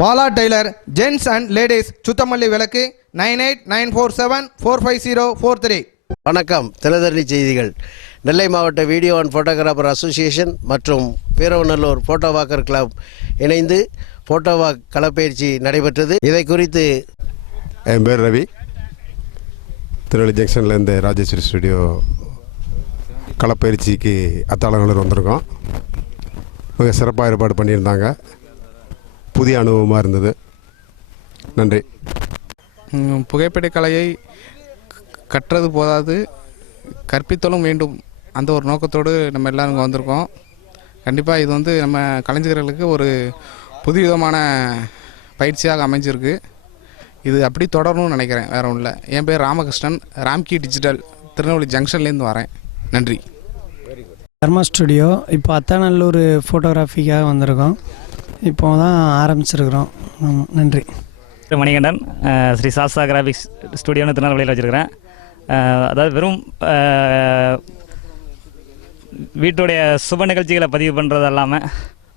Bala tailor gents and ladies Suthamalli விளக்கு 9894745043. வணக்கம். தினதரணி செய்திகள். நெல்லை மாவட்ட வீடியோ அண்ட் ஃபோட்டோகிராஃபர் அசோசியேஷன் மற்றும் பேரவநல்லூர் ஃபோட்டோ வாக்கர் கிளப் இணைந்து ஃபோட்டோ வாக் களப்பயிற்சி நடைபெற்றது. இதை குறித்து என் பேர் ரவி, திருவள்ளி ஜங்ஷன்லேருந்து ராஜேஸ்வரி ஸ்டுடியோ களப்பயிற்சிக்கு அத்தாளங்களூர் வந்திருக்கோம். மிக சிறப்பாக ஏற்பாடு பண்ணியிருந்தாங்க. புதிய அனுபவமாக இருந்தது. நன்றி. புகைப்பட கலையை கற்றது போதாது, கற்பித்தலும் வேண்டும். அந்த ஒரு நோக்கத்தோடு நம்ம எல்லோரும் இங்கே வந்திருக்கோம். கண்டிப்பாக இது வந்து நம்ம கலைஞர்களுக்கு ஒரு புதுவிதமான பயிற்சியாக அமைஞ்சிருக்கு. இது அப்படி தொடரணும்னு நினைக்கிறேன், வேறு ஒன்றும் இல்லை. என் பேர் ராமகிருஷ்ணன், ராம்கி டிஜிட்டல், திருநெல்வேலி ஜங்ஷன்லேருந்து வரேன். நன்றி. தர்மா ஸ்டுடியோ இப்போ அத்தாநல்லூர் ஃபோட்டோகிராஃபிக்காக வந்திருக்கோம். இப்போ தான் ஆரம்பிச்சிருக்கிறோம். நன்றி. மணிகண்டன், ஸ்ரீ சாஸ்தா கிராஃபிக்ஸ் ஸ்டுடியோன்னு திருநெல்வேலியில் வச்சுருக்கிறேன். அதாவது வெறும் வீட்டுடைய சுப நிகழ்ச்சிகளை பதிவு பண்ணுறது இல்லாமல்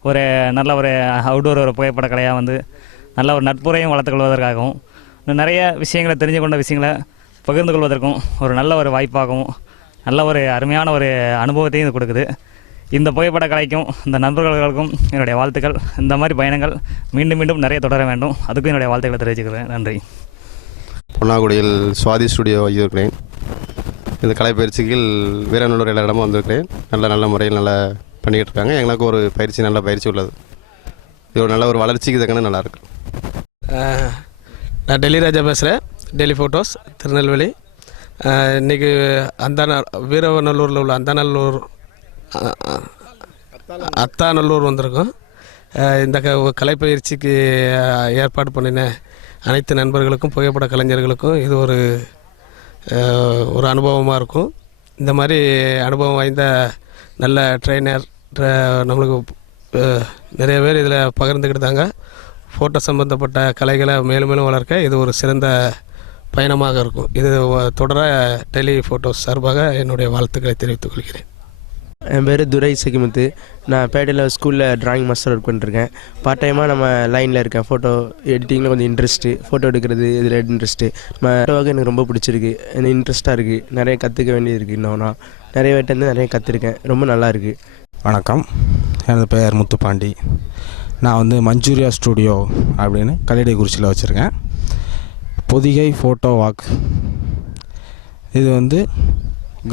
ஒரு நல்ல ஒரு அவுட்டோர் ஒரு புகைப்பட கலையாக வந்து நல்ல ஒரு நட்புறையும் வளர்த்து கொள்வதற்காகவும் நிறைய விஷயங்களை தெரிஞ்சு கொண்ட விஷயங்களை பகிர்ந்து கொள்வதற்கும் ஒரு நல்ல ஒரு வாய்ப்பாகவும் நல்ல ஒரு அருமையான ஒரு அனுபவத்தையும் இது கொடுக்குது. இந்த புகைப்பட கலைக்கும் இந்த நண்பர்களுக்கும் என்னுடைய வாழ்த்துக்கள். இந்த மாதிரி பயணங்கள் மீண்டும் மீண்டும் நிறைய தொடர வேண்டும். அதுக்கும் என்னுடைய வாழ்த்துக்களை தெரிவிச்சுக்கிறேன். நன்றி. பொன்னாக்குடியில் சுவாதி ஸ்டுடியோ இருக்கிறேன். இந்த கலைப்பயிற்சிகள் வீரநல்லூர் எல்லா இடமும் வந்திருக்கிறேன். நல்ல முறையில் நல்லா பண்ணிக்கிட்டு இருக்காங்க. எங்களுக்கு ஒரு நல்ல பயிற்சி உள்ளது. இது ஒரு நல்ல ஒரு வளர்ச்சிக்கு தக்கன நல்லாயிருக்கு. நான் டெல்லி ராஜா பேசுகிறேன். டெல்லி ஃபோட்டோஸ், திருநெல்வேலி. இன்றைக்கி வீரநல்லூரில் உள்ள அத்தாநல்லூர் வந்திருக்கோம். இந்த கலைப்பயிற்சிக்கு ஏற்பாடு பண்ணின அனைத்து நண்பர்களுக்கும் புகைப்பட கலைஞர்களுக்கும் இது ஒரு அனுபவமாக இருக்கும். இந்த மாதிரி அனுபவம் வாய்ந்த நல்ல ட்ரெயினர் நம்மளுக்கு நிறைய பேர் இதில் பகிர்ந்துக்கிட்டாங்க. ஃபோட்டோ சம்மந்தப்பட்ட கலைகளை மேலும் மேலும் வளர்க்க இது ஒரு சிறந்த பயணமாக இருக்கும். இது தொடர டெலி ஃபோட்டோஸ் சார்பாக என்னுடைய வாழ்த்துக்களை தெரிவித்துக் கொள்கிறேன். என் பேர் துரை சகிமுத்து. நான் பேட்டையில் ஸ்கூலில் ட்ராயிங் மாஸ்டர் ஒர்க் பண்ணிருக்கேன். பார்ட் டைமாக நம்ம லைனில் இருக்கேன். ஃபோட்டோ எடிட்டிங்கில் கொஞ்சம் இன்ட்ரெஸ்ட்டு, ஃபோட்டோ எடுக்கிறது இதில் இன்ட்ரெஸ்ட்டு. நம்ம ஃபோட்டோவாக எனக்கு ரொம்ப பிடிச்சிருக்கு, எனக்கு இன்ட்ரெஸ்ட்டாக இருக்குது. நிறைய கற்றுக்க வேண்டியது இருக்குது. இன்னும் நான் நிறைய பேர்ட்டேருந்து நிறைய கற்றுருக்கேன். ரொம்ப நல்லா இருக்குது. வணக்கம். எனது பெயர் முத்துப்பாண்டி. நான் வந்து மஞ்சூரியா ஸ்டுடியோ அப்படின்னு கல்லிடைக்குறிச்சியில் வச்சுருக்கேன். Pothigai photo walk. இது வந்து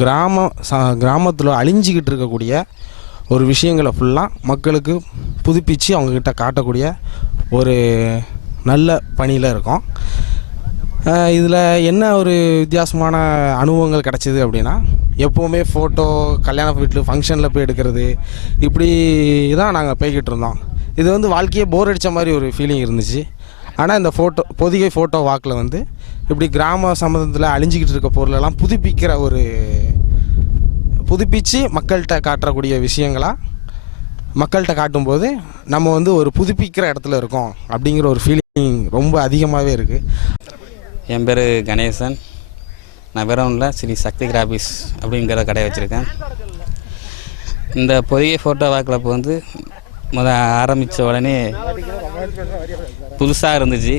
கிராமத்தில் அழிஞ்சிக்கிட்டு இருக்கக்கூடிய ஒரு விஷயங்களை ஃபுல்லாக மக்களுக்கு புதுப்பித்து அவங்கக்கிட்ட காட்டக்கூடிய ஒரு நல்ல பணியில் இருக்கோம். இதில் என்ன ஒரு வித்தியாசமான அனுபவங்கள் கிடச்சிது அப்படின்னா, எப்போவுமே ஃபோட்டோ கல்யாண வீட்டில் ஃபங்க்ஷனில் போய் எடுக்கிறது இப்படி தான் நாங்கள் போய்கிட்டு இருந்தோம். இது வந்து வாழ்க்கையே போர் அடித்த மாதிரி ஒரு ஃபீலிங் இருந்துச்சு. ஆனால் இந்த பொதிகை ஃபோட்டோ வாக்கில் வந்து இப்படி கிராம சம்பந்தத்தில் அழிஞ்சிக்கிட்டு இருக்க பொருளெல்லாம் புதுப்பித்து மக்கள்கிட்ட காட்டக்கூடிய விஷயங்களாக மக்கள்கிட்ட காட்டும்போது நம்ம வந்து ஒரு புதுப்பிக்கிற இடத்துல இருக்கோம் அப்படிங்கிற ஒரு ஃபீலிங் ரொம்ப அதிகமாகவே இருக்குது. என் பேர் கணேசன். நான் வேறொன்றில் ஸ்ரீ சக்தி கிராஃபிக்ஸ் அப்படிங்கிற கடையை வச்சுருக்கேன். இந்த பொதிகை ஃபோட்டோ வாக்கில் வந்து ஆரம்பித்த உடனே புதுசாக இருந்துச்சு.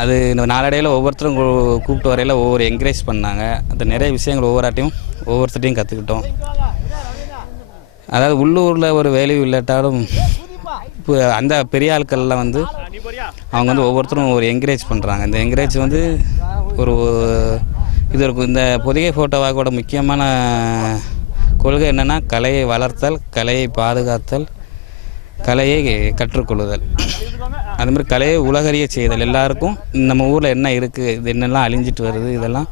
அது இந்த நாளடைவில் ஒவ்வொருத்தரும் கூப்பிட்டு வரையில் ஒவ்வொரு என்கரேஜ் பண்ணாங்க. அந்த நிறைய விஷயங்கள் ஒவ்வொருத்தட்டையும் கற்றுக்கிட்டோம். அதாவது உள்ளூரில் ஒரு வேல்யூ இல்லாட்டாலும் இப்போ அந்த பெரிய ஆட்கள்லாம் வந்து அவங்க வந்து ஒவ்வொருத்தரும் ஒரு என்கரேஜ் பண்ணுறாங்க. இந்த என்கரேஜ் வந்து இது இருக்கும். இந்த பொதிகை ஃபோட்டோவாக்கோட முக்கியமான கொள்கை என்னென்னா, கலையை வளர்த்தல், கலையை பாதுகாத்தல், கலையை கற்றுக்கொள்ளுதல், அதுமாதிரி கலையை உலகறிய செய்தல். எல்லாருக்கும் நம்ம ஊரில் என்ன இருக்குது, இது என்னெல்லாம் அழிஞ்சிட்டு வருது, இதெல்லாம்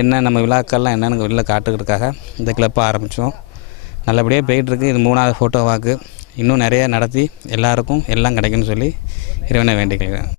என்ன நம்ம விழாக்கள்லாம் என்னென்னு வெளில காட்டுக்கிறதுக்காக இந்த கிளப்பை ஆரம்பித்தோம். நல்லபடியாக போயிட்டுருக்கு. இது 3வது ஃபோட்டோ வாக்கு. இன்னும் நிறைய நடத்தி எல்லாருக்கும் எல்லாம் கிடைக்குன்னு சொல்லி இறைவனை வேண்டிக்கிறேன்.